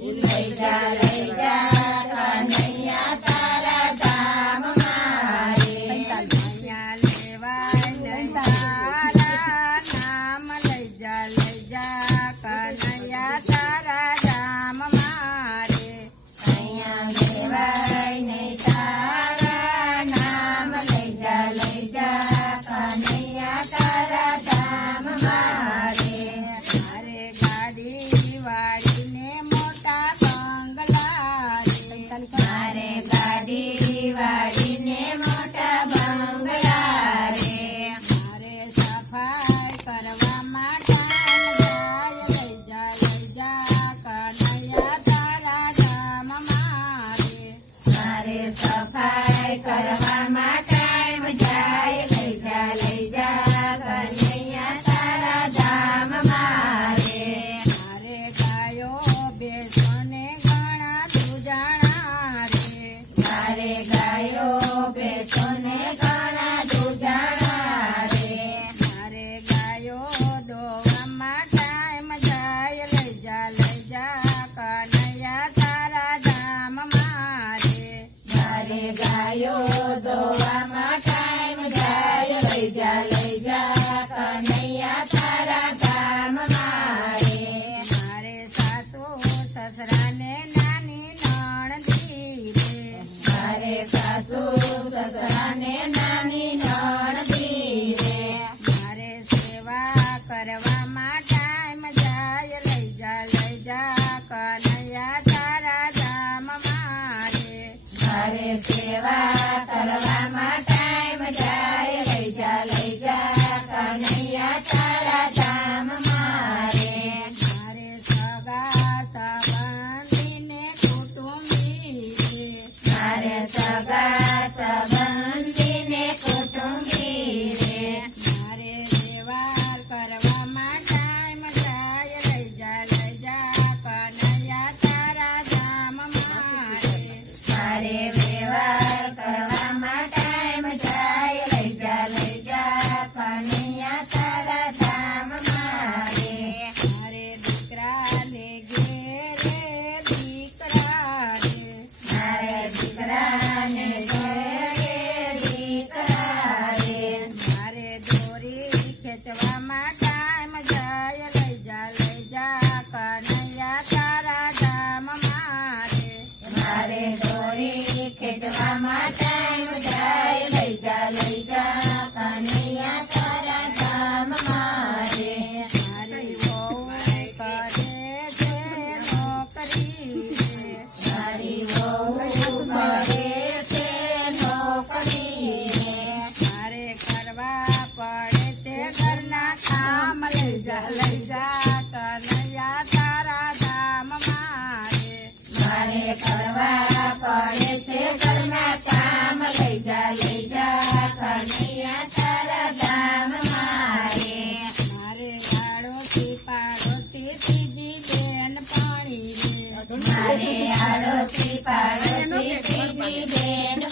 લઈ જા કનૈયા તારા ધામ મારે અહીંયા લેવાય નહીં તારા નામ લઈ જા કનૈયા તારા ધામ મારે અહીંયા લેવાય નહીં તારા નામ લઈ જા કનૈયા તારા ધામ મારે મારે ગાડી વાળીને મોટા બંગલા રે મારે ગાડી વાળીને મોટા બંગલા રે મારે સફાઈ કરવામાં ટાઈમ જાય લઈ જા કનૈયા તારા ધામ મારે મારે સફાઈ કરવામાં ટાઈમ જાય લઈ જા કનૈયા તારા ધામ મારે મારે ગાયો બેસોને ઘણા દુજાણા રે મારે ગાયો બેસોને ઘણા દૂધાણા રે મારે ગાયો દોવામાં ટાઈમ જાય લઈ જા કનૈયા તારા ધામ મારે મારે ગાયો દોવામાં ટાઈમ જાય લઈ જા કનૈયા તારા ધામ મારે મારે સાસુ સસરાને નાની નણંદી રે મારે સાસુ સસરાને નાની નણંદી રે મારે સેવા કરવામાં ટાઈમ જાય લઈ જા કનૈયા તારા ધામ મારે મારે સેવા કરવામાં ટાઈમ જાય લઈ જા કનૈયા તારા ધામ મારે મારે સગા સંબંધીને કુટુંબી રે મારે સગા સંબંધીને કુટુંબી રે મારે વ્યવહાર કરવામાં ટાઈમ જાય લઈ જા કનૈયા તારા ધામ મારે મારે વ્યવહાર કરવામાં ટાઈમ જાય લઈ જા કનૈયા તારા ધામ મારે મારે દીકરાને ઘેરે દીકરા રે મારે દીકરાને ઘેરે દીકરા રે મારે દોરી ખેંચવામાં ટાઈમ જાય લઈ જા કનૈયા તારા ધામ મારે મારે દોરી ખેંચવામાં ટાઈમ જાય લઈ જા કનૈયા તારા ધામ મારે મારી વહુ કરે છે નોકરી રે મારી વહુ કરે છે નોકરી રે મારે કરવા પડે છે ઘરના કામ લઈ જા કનૈયા તારા ધામ મારે મારે કરવા પડે છે ઘરના કામ લઈ જા કનૈયા તારા ધામ મારે મારે આડોશી પાડોશી ત્રીજી બેન પાણી રે મારે આડોશી પાડોશી ત્રીજી બેન